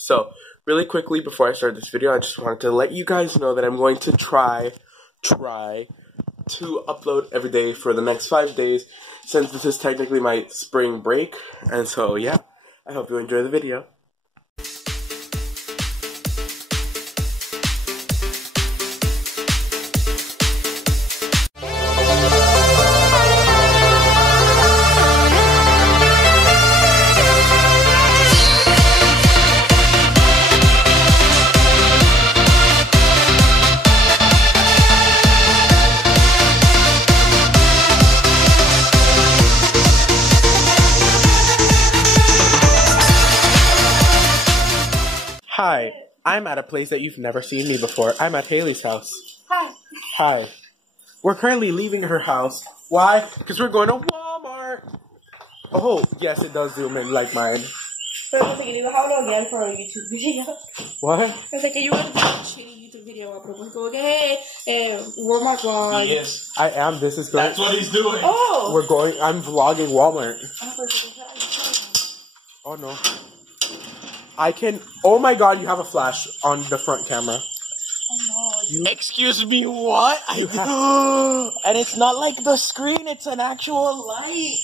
So, really quickly before I start this video, I just wanted to let you guys know that I'm going to try to upload every day for the next 5 days, since this is technically my spring break. And so, yeah, I hope you enjoy the video. Hi, I'm at a place that you've never seen me before. I'm at Hayley's house. Hi. Hi. We're currently leaving her house. Why? Because we're going to Walmart. Oh, yes, it does zoom in like mine. Pero pensé que iba a hablar again for a YouTube video. What? Pensé que you were going to do a shitty YouTube video. Pues como que, hey, Walmart vlog. Yes. I am. This is great. That's what he's doing. Oh. I'm vlogging Walmart. Oh, no. I can. Oh my god, you have a flash on the front camera. I You, Excuse me, what? And it's not like the screen, it's an actual light.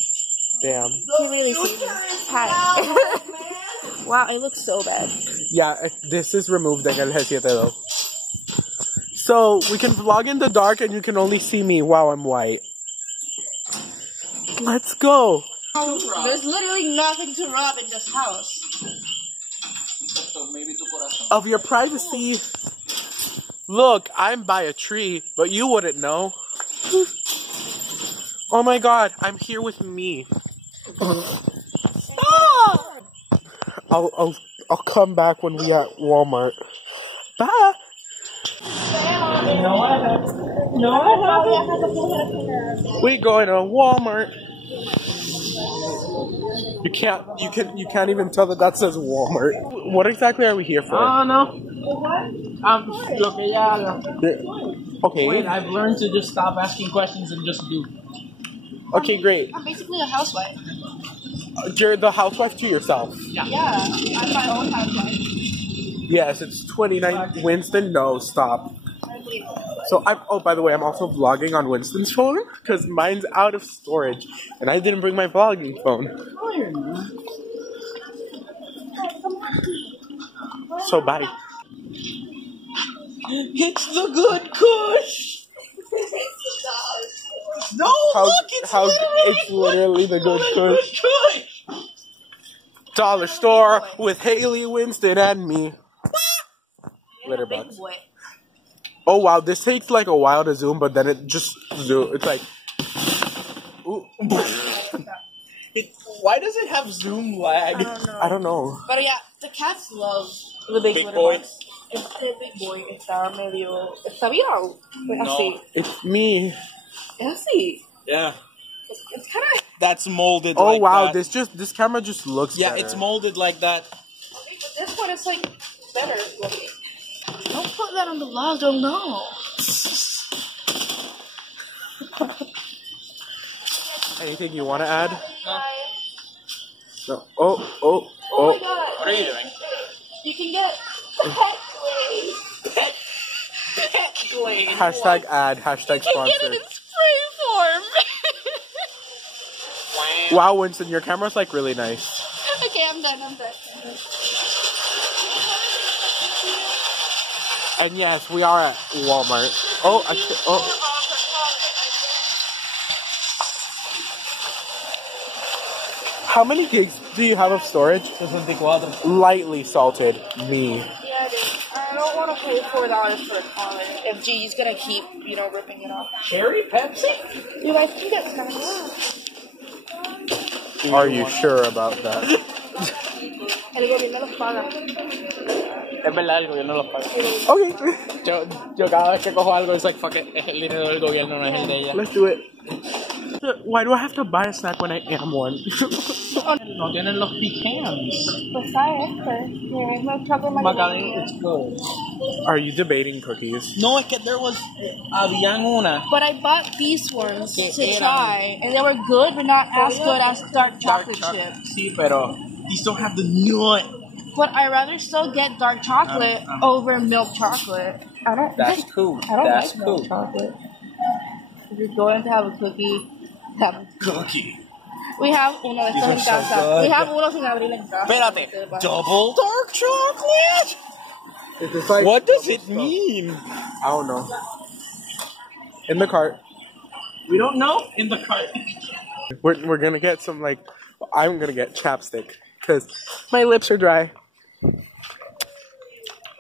damn. Can really see me. Hi. Wow, it looks so bad. Yeah, this is removed en el G7 though. So, we can vlog in the dark and you can only see me while I'm white. Let's go. There's literally nothing to rob in this house. Of your privacy. Look, I'm by a tree, but you wouldn't know. Oh my god, I'm here with me. Stop! I'll come back when we at Walmart. Bye. We going to Walmart. You can't even tell that says Walmart. What exactly are we here for? No. Lo que ella habla. Okay. Wait, I've learned to just stop asking questions and just do. Okay, great. I'm basically a housewife. You're the housewife to yourself. Yeah, I'm my own housewife. Yes, it's 29. Winston, no, stop. So oh, by the way, I'm also vlogging on Winston's phone because mine's out of storage, and I didn't bring my vlogging phone. So bye. It's the good kush! No, look, it's literally the good kush. Dollar store with Hayley, Winston, and me. Litterbugs. Oh wow, this takes like a while to zoom, but then it just it's like. Ooh. Why does it have zoom lag? I don't know. But yeah, the cats love the big boy. Este big boy está medio... Está virado. Así. It's me. Es así. Yeah. It's kind of... That's molded Oh like wow, that. this camera just looks Yeah, better. it's molded like that. Okay, but this one is like better looking. Don't put that on the vlog, don't know. Anything you want to add? No. No. Oh my god. What are you doing? You can get pet glaze. Hashtag ad, hashtag You can get it sponsor. in spray form. Wow, Winston, your camera's like really nice. Okay, I'm done. And yes, we are at Walmart. Oh. How many gigs do you have of storage? 64. Lightly salted. Me. Yeah, I do. I don't want to pay $4 for a comment if G's gonna keep, ripping it off. Cherry Pepsi? You guys think that's kind of Are you sure about that? El gobierno los paga. Es verdad, el gobierno los paga. Okay. Yo cada vez que cojo algo, es like, fuck it, es el dinero del gobierno, no es el de ella. Let's do it. Why do I have to buy a snack when I am one? No tienen los pecans. Pues está Macadamia, it's gold. Are you debating cookies? No, es que there was, habían una. But I bought these ones Que to eran- try, and they were good, but not as good as dark chocolate chips. Sí, pero these don't have the nut. But I rather still get dark chocolate over milk chocolate. I don't. That's cool. I don't That's like cool. milk chocolate. If you're going to have a cookie, have a Cookie. We have uno de estos en These are so casa. good. We have uno sin abrir en casa. Espérate. Double dark chocolate? Is this like What does double it stuff? mean? I don't know. In the cart. We don't know. In the cart. We're gonna get some like I'm gonna get chapstick because my lips are dry.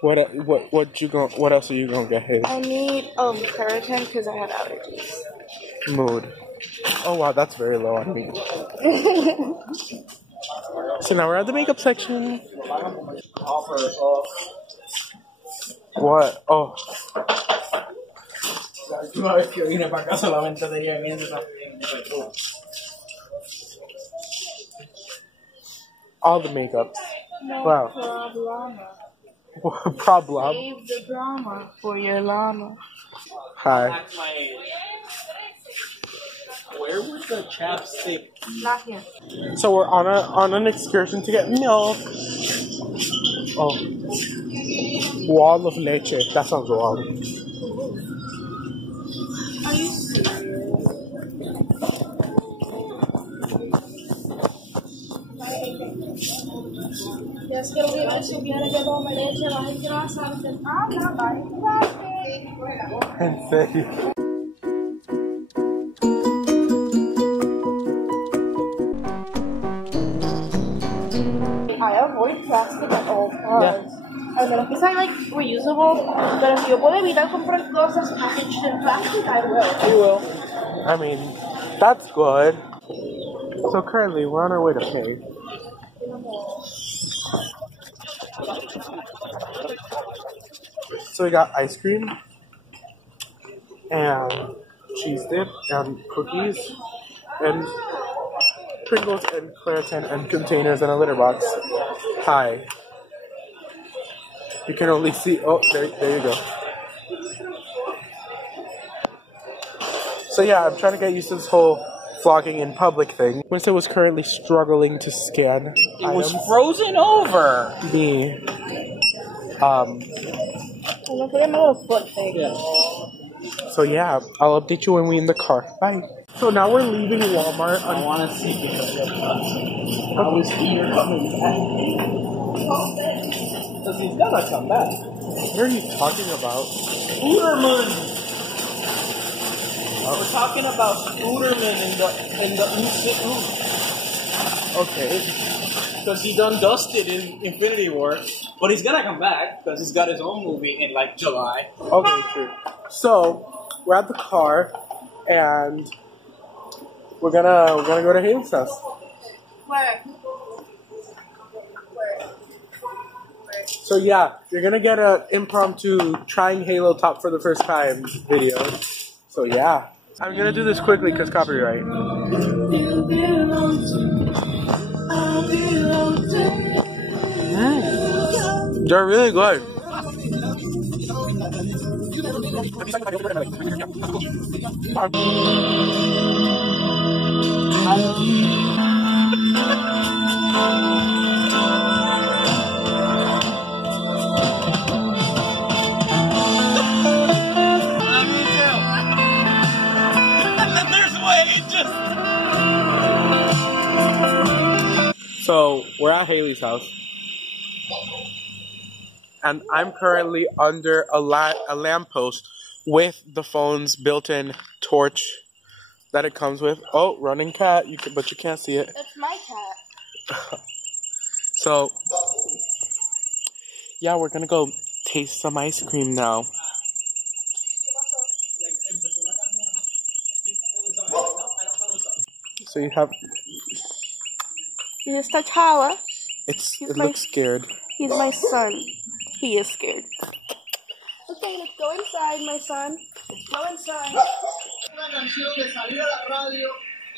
What else are you gonna get, Hayley? I need keratin because I have allergies. Mood. Oh wow, that's very low on me. So now we're at the makeup section. What? Oh. All the makeup. No Wow. problema. Problem. Save the drama for your llama. Hi. Where was the chapstick? Not here. So we're on an excursion to get milk. Oh. Wall of leche. That sounds wrong. Are you serious? Ya es que lo que yo supiera que toma leche baja en grasa, dicen, baja en grasa. En serio. I avoid plastic at all costs. Al menos que sea like reusable, pero si yo puedo evitar comprar cosas packaged in plastic, I will. You will. I mean, that's good. So currently, we're on our way to pay. So we got ice cream and cheese dip and cookies and Pringles and Claritin and containers and a litter box. Hi. You can only see. Oh, there you go. So yeah, I'm trying to get used to this whole vlogging in public thing. Winston was currently struggling to scan It was frozen over. me. No put my little foot thing. So yeah, I'll update you when we're in the car. Bye. So now we're leaving Walmart. I want to see it. How is Peter coming back? Because he's gonna come back. What are you talking about? Scooterman! We're talking about Scooterman in the institute. Okay. Because he done dusted in Infinity War. But he's gonna come back because he's got his own movie in like July. Okay, true. So we're at the car and we're gonna go to Hayley's house. Where? So yeah, you're gonna get an impromptu trying Halo top for the first time video. So yeah, I'm gonna do this quickly because copyright. They're really good. So we're at Hayley's house, and I'm currently under a lamppost with the phone's built-in torch that it comes with. Oh, running cat! But you can't see it. That's my cat. So yeah, we're gonna go taste some ice cream now. So you have. He is T'Challa. It looks scared. He's my son. He is scared. Okay, let's go inside, my son. Let's go inside. Una canción de salir a la radio,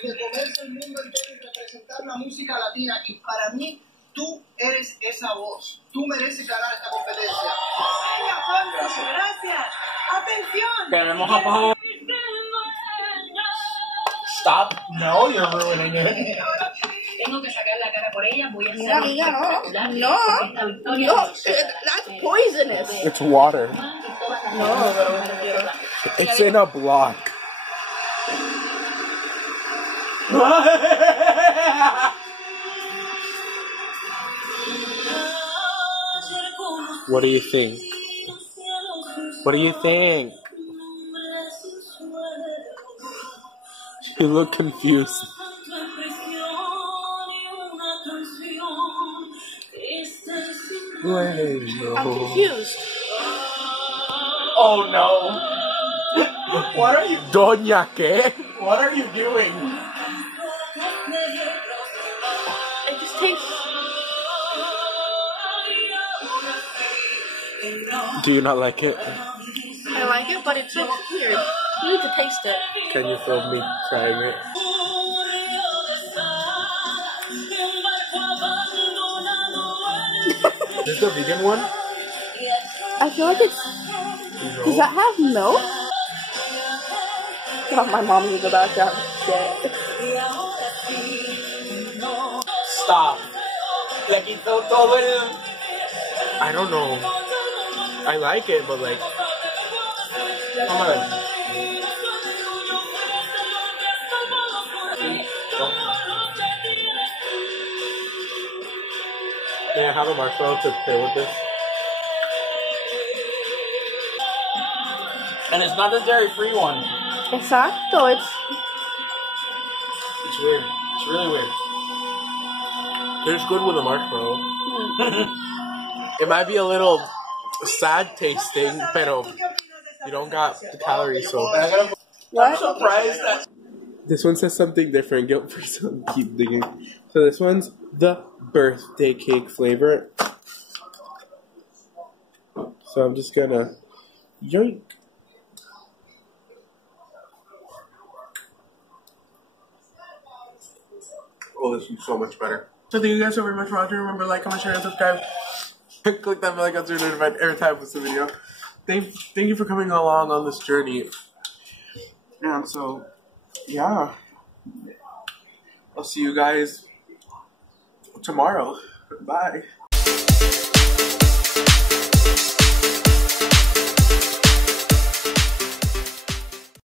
de comerse el mundo entero y representar la música latina. Y para mí, tú eres esa voz. Tú mereces ganar esta competencia. Gracias. Atención. Queremos apagar. Stop. No, you're ruining it. Tengo que sacar la cara Mira, amiga, no. No, that's poisonous. It's water. No, pero me refiero. It's in a block. What do you think? What do you think? You look confused. I'm confused. Oh no. What are you Doña, ¿qué? What are you doing? It just tastes. Do you not like it? I like it, but it's so weird. You need to taste it. Can you film me trying it? Is this the vegan one? I feel like it's. Does that have milk? Oh, my mom is in the background. Shit. Stop. Le quitó todo el... I don't know. I like it, but like... Come on. May I have a marshmallow to pair with this? And it's not the dairy-free one. Exacto, it's. It's weird. It's really weird. It's good with a marshmallow. It might be a little sad tasting, pero you don't got the calories, so... I'm surprised that... This one says something different. Guilt free, so keep digging. So this one's the birthday cake flavor. So I'm just gonna yoink. Oh, this is so much better. So thank you guys so very much for watching. Remember, like, comment, share, and subscribe. Click that bell icon so you're notified every time I post a video. Thank you for coming along on this journey. And so, yeah. I'll see you guys tomorrow. Bye.